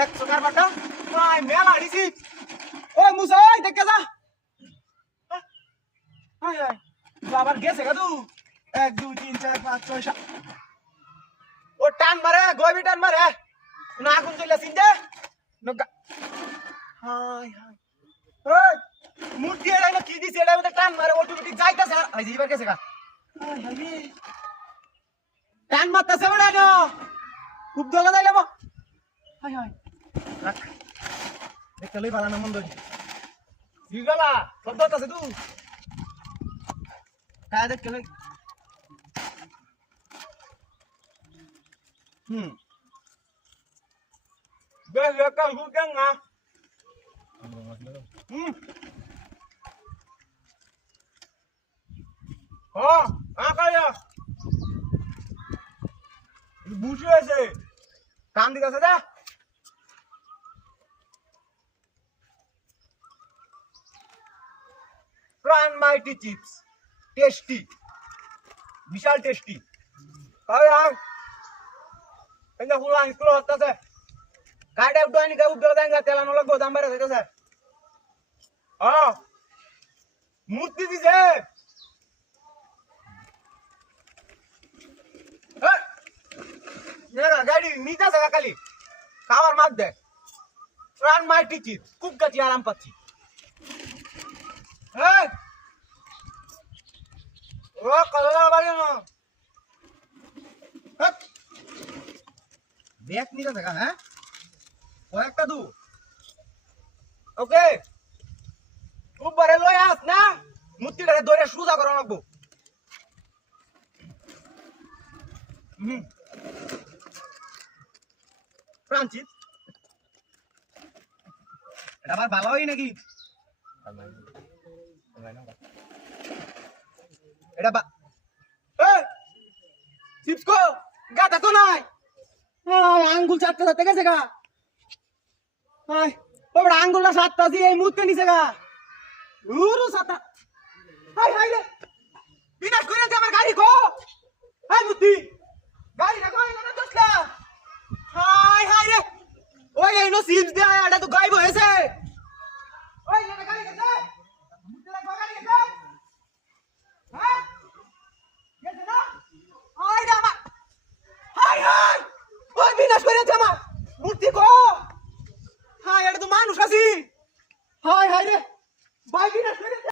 দেখ সোকার বাটা ভাই মেলা দিছি ওই মুসা ওই দেখে যা হাই হাই আবার গেছে গা তুই 1 2 3 4 5 6 7 ও টান মারে গবি টান মারে না আগুন জ্বলে সিনদে নগা হাই হাই ওই মূর্তি এরা না কি দিছে এটা মধ্যে টান মারে অটোমেটিক যাইতাছে এই যে এবার গেছে গা হাই হাই টান মারতাছে বড়া না খুব দলা যাইলাম হাই হাই রাখ দেখতে লই বালা না মন্দ দিগালা শব্দ আছে তুই কায় দেখ লই বেশ একাল গুকেন না হ্যাঁ আকায়া বুঝে আছে কাম দিকে আছে দা প্রাণ মাইটি চিপস টেস্টি বিশাল টেস্টি তাই আর এটা পুরো আইসক্রিম হচ্ছে গাড়ি উঠানি গাড়ি উঠে দেন তেল আনো লাগবো দাম বেড়ে যাইতেছে হ্যাঁ মূর্তি দিছে গাড়ি নিতে আছে খালি খাবার মাছ দেয় প্রাণ মাইটি চিপস খুব গাছি আরাম পাচ্ছি ও কলরা বাড়ি না দেখ নিতে থাকা হ্যাঁ কয়েকটা দু ওকে উপরে লই আস না মূর্তিটাকে ধরে সোজা করা লাগবো ফ্রান্সিস এটা আবার ভালো হয় নাকি এটা বা চিপস কো গাতা তো নাই আঙ্গুল চাটতে চাটতে গেছে গা ওটা আঙ্গুলটা সাতটা দিয়ে এই মুহূর্তে নিছে গা উরু সাতটা হাই হাই রে বিনাশ করে দে আমার গাড়ি কো হাই মুতি গাড়ি না কই না দোস্তা হাই হাই রে ওই এই নো চিপস দে এটা তো গায়েব হয়েছে ওই না গাড়ি গেছে মুতি লাগা গাড়ি গেছে হ্যাঁ গেছে না হাই রে আমার হাই হাই ওই বিনাশ করে দে আমার মূর্তি কো হাই এটা তো মানুষ আছি হাই হাই রে ভাই বিনাশ করে